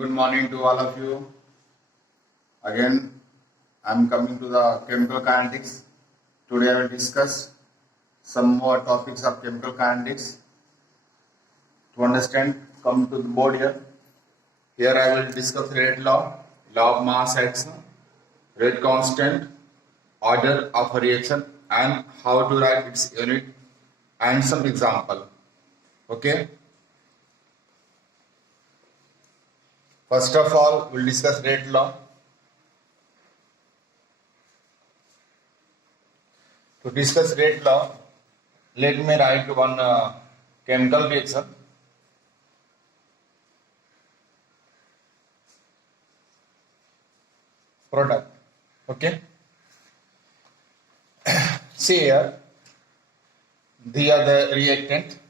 good morning to all of you. Again, I'm coming to the chemical kinetics. Today I will discuss some more topics of chemical kinetics. To understand, come to the board here. Here I will discuss rate law, law of mass action, rate constant, order of a reaction, and how to write its unit, and some example. Okay. First of all, we'll discuss rate law. To discuss rate law, let me write one chemical reaction. Product. Okay. See here, these are the reactant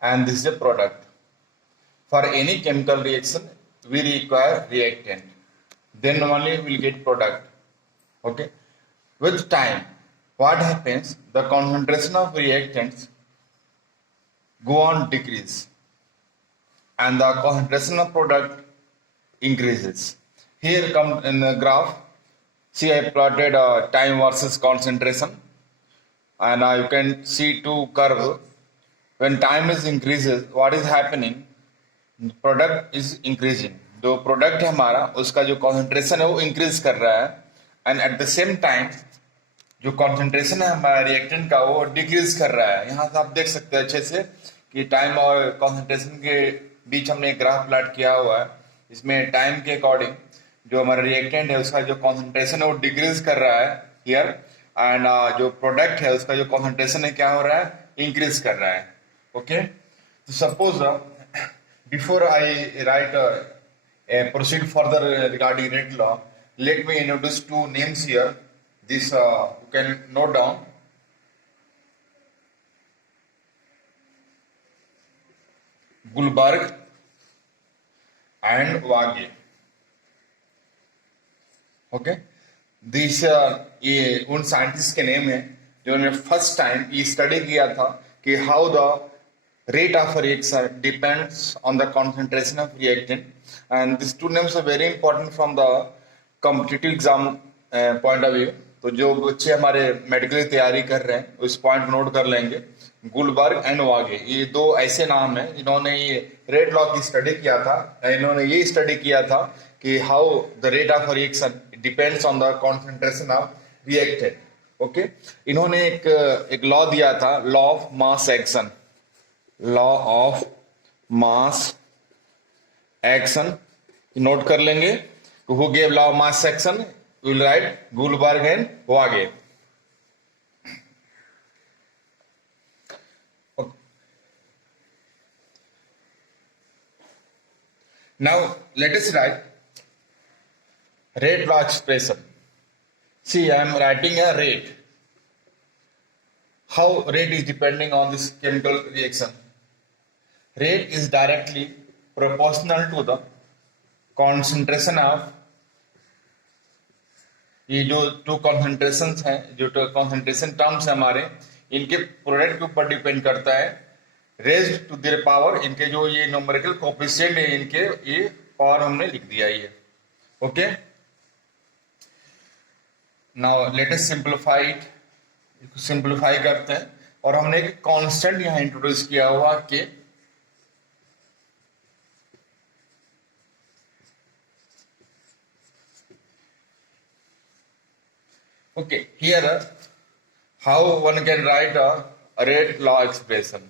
and this is a product. For any chemical reaction, we require reactant. Then only we will get product. Okay. With time, what happens? The concentration of reactants go on decrease and the concentration of product increases. Here come in the graph. See, I plotted time versus concentration, and you can see two curves. When time is increases, what is happening? Product is increasing. जो product है हमारा उसका जो concentration है वो increase कर रहा है, and at the same time जो कॉन्सेंट्रेशन है हमारा रिएक्टेंट का वो डिक्रीज कर रहा है. यहाँ से आप देख सकते हैं अच्छे से कि टाइम और कॉन्सेंट्रेशन के बीच हमने एक ग्राफ प्लॉट किया हुआ है. इसमें टाइम के अकॉर्डिंग जो हमारा रिएक्टेंट है उसका जो कॉन्सेंट्रेशन है वो डिक्रीज कर रहा है हियर, एंड जो प्रोडक्ट है उसका जो कॉन्सेंट्रेशन है क्या हो रहा है, इंक्रीज कर रहा है. ओके, तो suppose before I right proceed further regarding rate law, let me introduce two names here. This you can note down. Gullberg and Waage. Okay, these ये उन साइंटिस्ट के नेम है जिन्होंने फर्स्ट टाइम ये स्टडी किया था कि how the rate of a reaction depends on the concentration of reactant, and these two names are very important from the competitive exam point of view. तो जो बच्चे हमारे मेडिकल तैयारी कर रहे हैं उस पॉइंट नोट कर लेंगे. गुलबर्ग एंड वागे, ये दो ऐसे नाम हैं इन्होंने ये रेट लॉ की स्टडी किया था. इन्होंने ये स्टडी किया था कि how the rate of reaction depends on the concentration of reactant. Okay, इन्होंने एक लॉ दिया था, law of mass action. Law of mass action note कर लेंगे. Who gave law of mass action? Will write Guldberg and Waage. Now let us write rate law expression. See, I am writing a rate. How rate is depending on this chemical reaction? Rate is directly proportional to the concentration of, ये जो to concentrations हैं, जो concentration terms हैं हमारे, इनके product के ऊपर depend करता है. रेज्ड टू देयर पावर, इनके जो ये न्यूमेरिकल कोएफिशिएंट है इनके ये पावर हमने लिख दिया ये. Okay, now let us simplify it. Simplify करते हैं और हमने एक कांस्टेंट यहां इंट्रोड्यूस किया हुआ कि okay, here how one can write a rate law expression.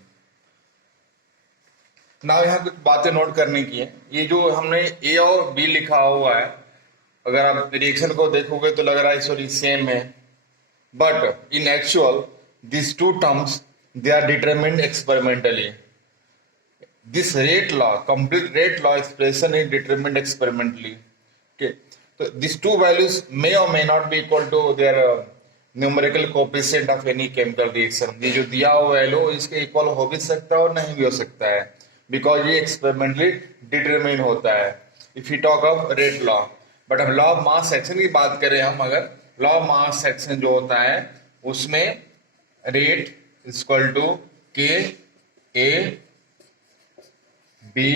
Now यहां कुछ बातें नोट करने की है. ये जो हमने ए और बी लिखा हुआ है, अगर आप रिएक्शन को देखोगे तो लग रहा है सॉरी सेम है, but in actual these two terms they are determined experimentally. This rate law, complete rate law expression is determined experimentally. Okay, so these two values may or may not be equal to their numerical coefficient of any chemical reaction. ये जो दिया हुआ value इसके equal हो भी सकता है और नहीं भी हो सकता है, बिकॉज ये एक्सपेरिमेंटली डिटरमिन होता है if you talk of rate law. But हम लॉ ऑफ मास एक्शन की बात करें, हम अगर लॉ ऑफ मास एक्शन जो होता है उसमें rate equal to K A B,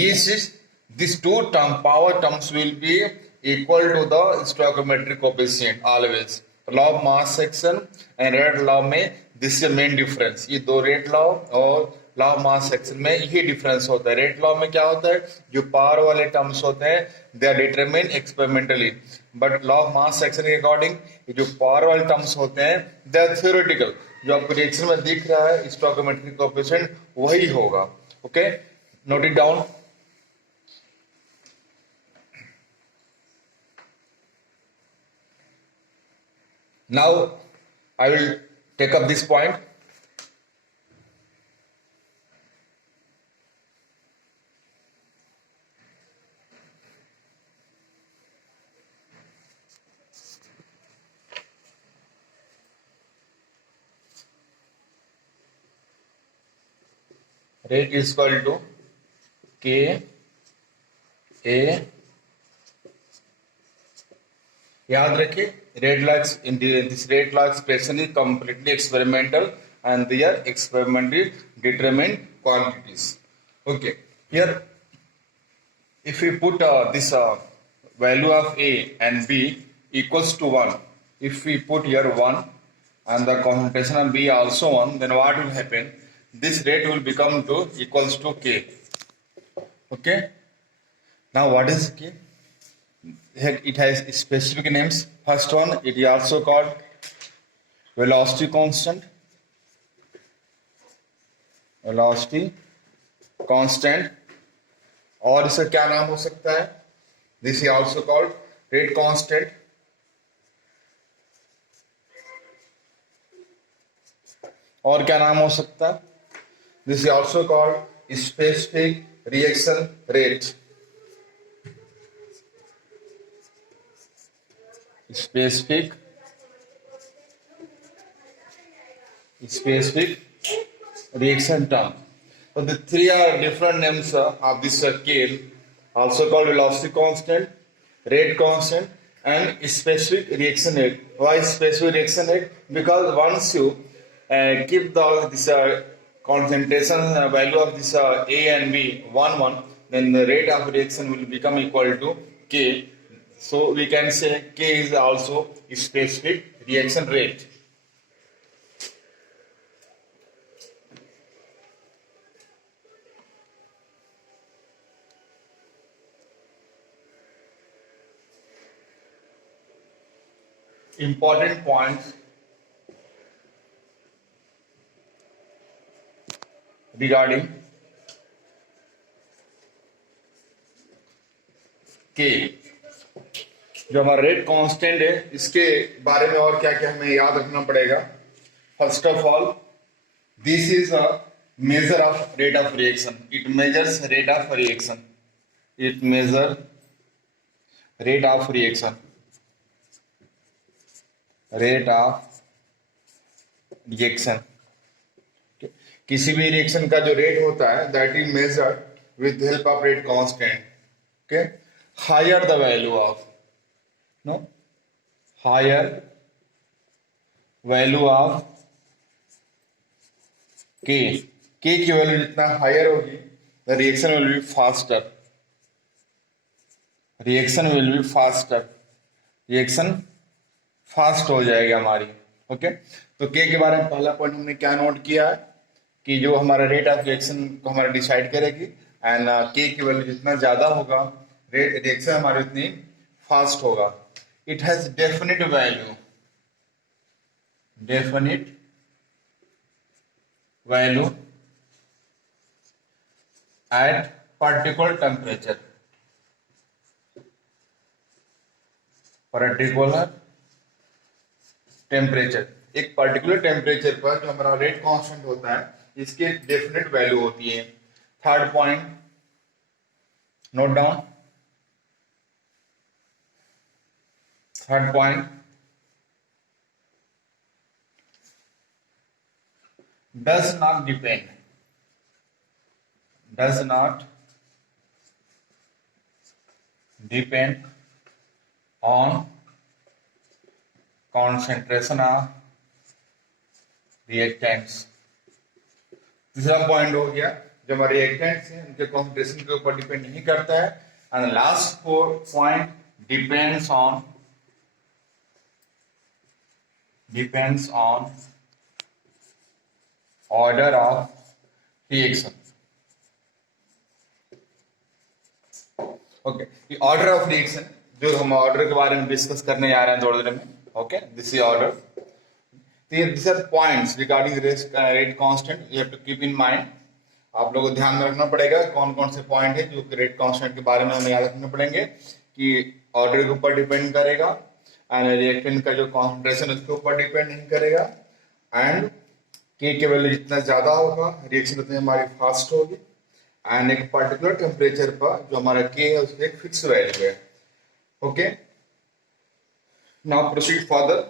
is these two power terms will be equal to the stoichiometric coefficient always. Law of mass section and rate law में this is the main difference. ये दो rate law और law of mass section में यही difference होता है. Rate law में क्या होता है, जो पावर वाले टर्म्स होते हैं they are determine experimentally, but law of mass section के अकॉर्डिंग जो पावर वाले टर्म्स होते हैं दे आर थ्योरेटिकल. जो आपको रिएक्शन में दिख रहा है स्टोइकोमेट्रिक कोएफिशिएंट वही होगा. Okay, note it down. Now I will take up this point. Rate is equal to K A. याद रखिए rate law in this rate law expression is completely experimental and they are experimentally determined quantities. Okay, here if we put this value of A and B equals to 1, if we put here 1 and the concentration of B also 1, then what will happen? This rate will become to equals to K. Okay, now what is K? It has specific names. First one, it is also called velocity constant. Velocity constant. और इसका क्या नाम हो सकता है? This is also called rate constant. और क्या नाम हो सकता है? This is also called specific reaction rate. Specific reaction term. So the three are different names of this scale, also called velocity constant, rate constant, and specific reaction rate. Why specific reaction rate? Because once you keep this concentration value of this A and B 1, then the rate of reaction will become equal to K. So we can say K is also specific reaction rate. Important points regarding K. जो हमारा rate constant है इसके बारे में और क्या क्या हमें याद रखना पड़ेगा. First of all, this is a measure of rate of reaction. It measures rate of reaction. It measure rate of reaction. Rate of reaction. किसी भी रिएक्शन का जो रेट होता है that is measured with help of rate constant. Okay, higher the value of higher value of K. K की value जितना higher होगी the reaction will be faster. Reaction fast हो जाएगी हमारी. ओके, तो K के बारे में पहला पॉइंट हमने क्या नोट किया है कि जो हमारा रेट ऑफ रिएक्शन को हमारा डिसाइड करेगी एंड K की वैल्यू जितना ज्यादा होगा रिएक्शन हमारी उतनी फास्ट होगा. It has definite value at particular temperature. एक पर्टिकुलर टेम्परेचर पर जो हमारा रेट कांस्टेंट होता है इसकी डेफिनेट वैल्यू होती है. Third point note down. Third point, does not depend on concentration of reactants. तीसरा पॉइंट हो गया जो हमारे रिएक्टेंट्स हैं उनके कॉन्सेंट्रेशन के ऊपर डिपेंड नहीं करता है. And last point depends on order of reaction. Okay, ये ऑर्डर ऑफ रिएक्शन जो हम ऑर्डर के बारे में डिस्कस करने जा रहे हैं थोड़ी देर में. Okay, this is order. This are points regarding rate constant you have to keep in mind. आप लोगों को ध्यान में रखना पड़ेगा कौन कौन से पॉइंट है जो रेट कांस्टेंट के बारे में हमें याद रखने पड़ेंगे कि ऑर्डर के ऊपर डिपेंड करेगा एंड रिएक्टेंट का जो कॉन्सेंट्रेशन उसके ऊपर डिपेंड नहीं करेगा एंड के वैल्यू जितना ज्यादा होगा रिएक्शन उतनी हमारी फास्ट होगी एंड एक पर्टिकुलर टेम्परेचर पर जो हमारा के है उसकी एक फिक्स वैल्यू है. Okay, now proceed further.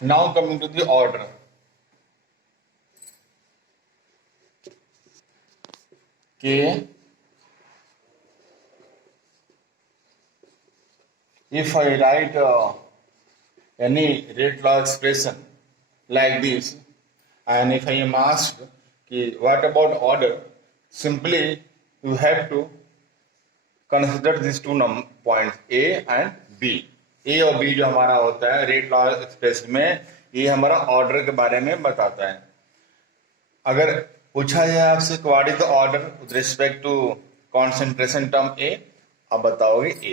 Now coming to the order. K. If I write any rate law expression like this, and if I am asked what about order, simply you have to consider these two points A and B. ए और B जो हमारा होता है rate law express में, ये हमारा order के बारे में बताता है. अगर पूछा जाए आपसे what is the order with respect to concentration term A, आप बताओगे A.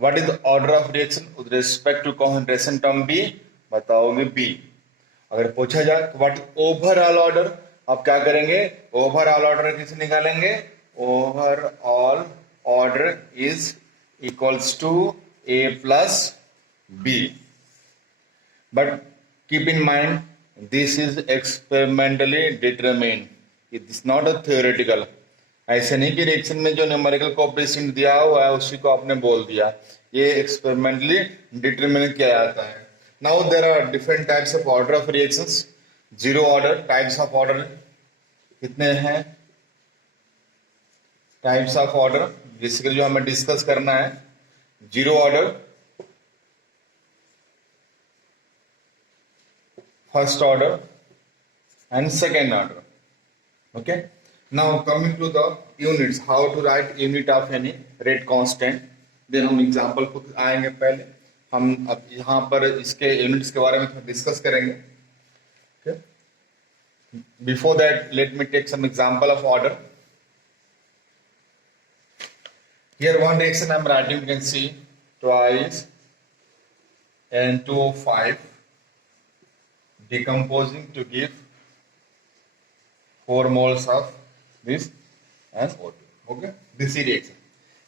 What is the order of reaction with respect to concentration term B, बताओगे बी. अगर पूछा जाए व्हाट इज ओवरऑल ऑर्डर, आप क्या करेंगे, ओवरऑल ऑर्डर किसे निकालेंगे, overall order is equals to A plus B. But keep in mind, this is experimentally determined. It is not a theoretical. ऐसे नहीं कि रिएक्शन में जो न्यूमेरिकल कोएफिशिएंट दिया हुआ है उसी को आपने बोल दिया, ये एक्सपेरिमेंटली डिटरमिन किया जाता है. Now there are different types of order of reactions. Zero order types of order कितने हैं, टाइप्स ऑफ ऑर्डर बेसिकली जो हमें डिस्कस करना है. Zero order, first order and second order. Okay, now coming to the units, how to write unit of any rate constant. then हम example को आएंगे. पहले हम अब यहाँ पर इसके यूनिट्स के बारे में डिस्कस करेंगे. okay, before that let me take some example of order. Here one reaction I am writing, you can see twice N2O5 decomposing to give 4 moles of this and O2. Okay, this is reaction.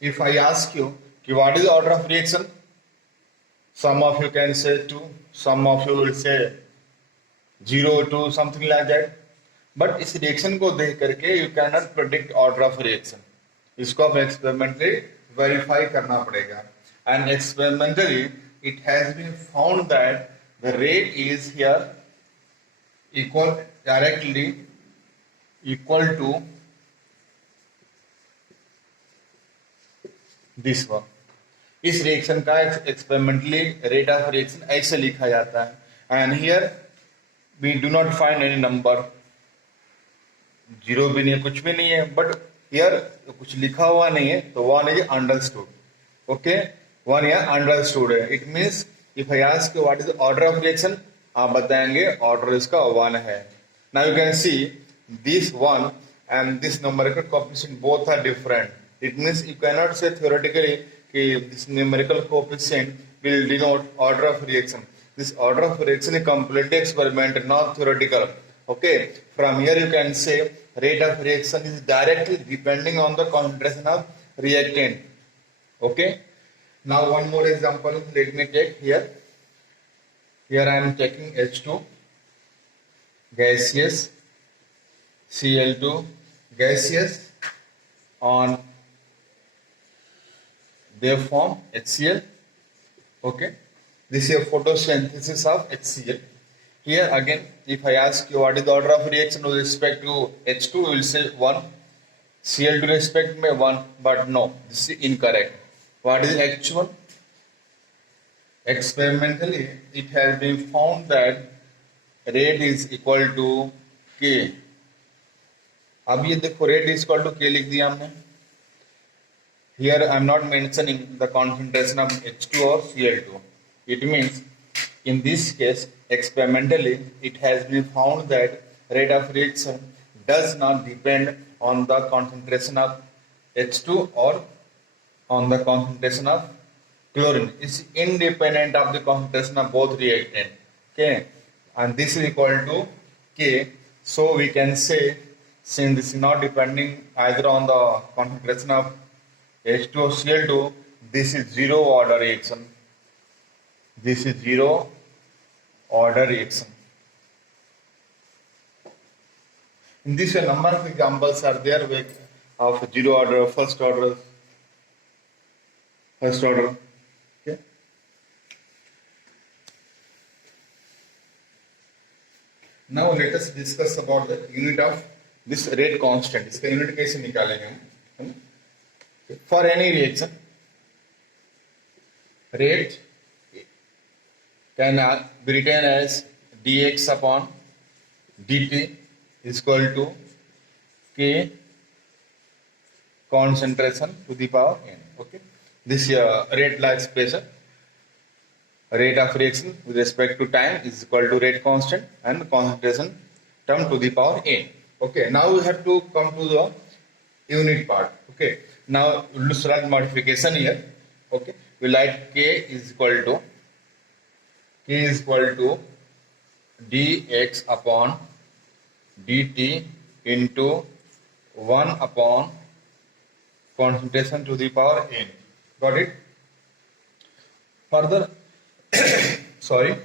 If I ask you what is the order of reaction, some of you can say 2, some of you will say 0, 2, something like that. But इस reaction को देख करके you cannot predict order of reaction. इसको आप experimentally verify करना पड़ेगा. And experimentally it has been found that the rate is here equal directly equal to this one. इस reaction का एक्सपेरिमेंटली रेट ऑफ रिएक्शन ऐसे लिखा जाता है. And here we do not find any number, zero भी नहीं है, कुछ भी नहीं है, बट हियर कुछ लिखा हुआ नहीं है, तो one is understood. Okay, one या अंडरस्टूड है. It means if I ask what is the order of reaction, आप बताएंगे ऑर्डर इसका 1 है. Now you can see this 1 and this numerical coefficient both are different. It means you can not say theoretically कि this numerical coefficient will denote order of reaction. This order of reaction is completely experimental, not theoretical. Okay, from here you can say rate of reaction is directly depending on the concentration of reactant. Okay, now one more example let me take here. Here I am taking H2 gaseous, Cl2 gaseous on their form HCl. Okay, this is a photosynthesis of HCl. Here again, if I ask you what is the order of reaction with respect to H2, you will say 1. Cl2 respect में 1, but no, this is incorrect. What is actual? Experimentally, it has been found that rate is equal to K. अब ये देखो rate is equal to K लिख दिया हमने. Here I am not mentioning the concentration of H2 or Cl2. It means in this case experimentally it has been found that rate of reaction does not depend on the concentration of H2 or on the concentration of chlorine. It's independent of the concentration of both reactant. Okay, and this is equal to K. So we can say, since this is not depending either on the concentration of H2 or Cl2, this is zero order reaction. This is zero order reaction. In this, a number of examples are there of zero order, first order. Okay. Now let us discuss about the unit of this rate constant. इसका unit कैसे निकालेंगे हम? For any reaction, rate can be written as dx upon dt is equal to K concentration to the power n. Okay, this rate law expression, rate of reaction with respect to time is equal to rate constant and concentration term to the power n. Okay, now we have to come to the unit part. Okay, now we'll do slight modification here. Okay, we write K is equal to dx upon dt into 1 upon concentration to the power n. Got it? Further, sorry,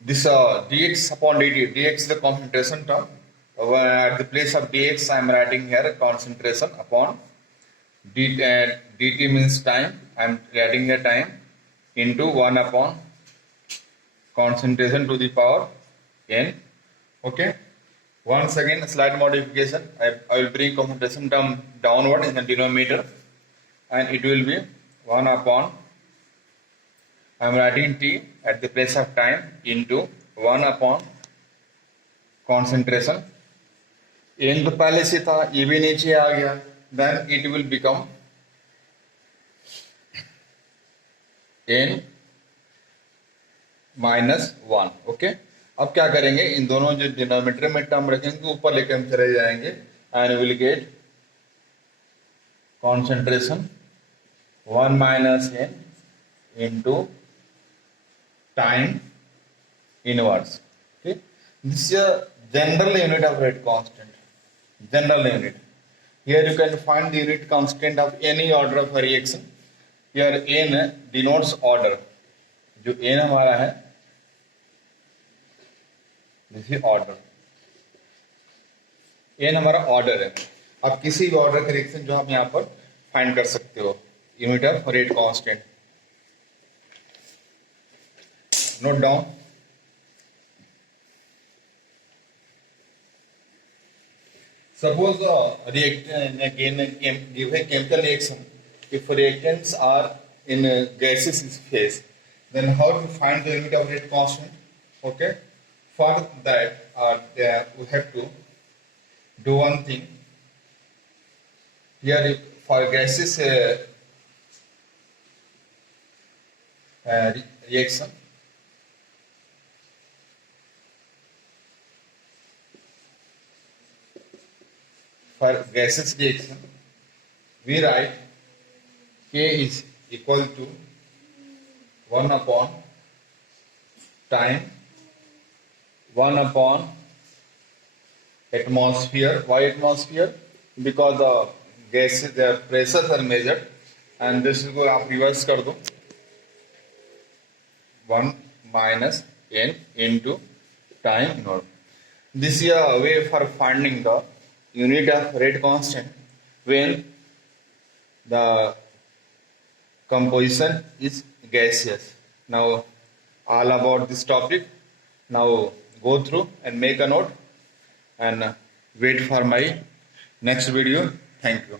this dx upon dt, dx is the concentration term. At the place of dx, I am writing here concentration upon dt means time. I am writing the time into 1 upon concentration to the power n. Okay. Once again, a slight modification. I will bring concentration term downward in the denominator, and it will be 1 upon. I am writing t at the place of time into 1 upon concentration. n तो पहले से था, ये भी नीचे आ गया. Then it will become n minus 1. Okay. अब क्या करेंगे, इन दोनों जो डिनोमिनेटर में टर्म रखेंगे ऊपर लेकर हम चले जाएंगे and will get concentration 1 minus N into time inverse. This general unit of rate constant. General unit. Here you can find the unit constant of any order of reaction. Here N denotes order. जो N हमारा है, this is order. N हमारा order है. आप किसी भी order का reaction जो आप यहाँ पर फाइंड कर सकते हो, unit of rate constant. Note down. Suppose reactant again give a chemical reaction. If reactants are in gaseous phase, then how to find the unit of rate constant? Okay. For that, we have to do one thing. Here, for gaseous reaction, we write K is equal to 1 upon time, 1 upon atmosphere. Why atmosphere? Because the gases, their pressures are measured, and this is को आप reverse कर दो. 1 minus n into time inverse. This is a way for finding the unit of rate constant when the composition is gaseous. Now, all about this topic. Now, go through and make a note and wait for my next video. Thank you.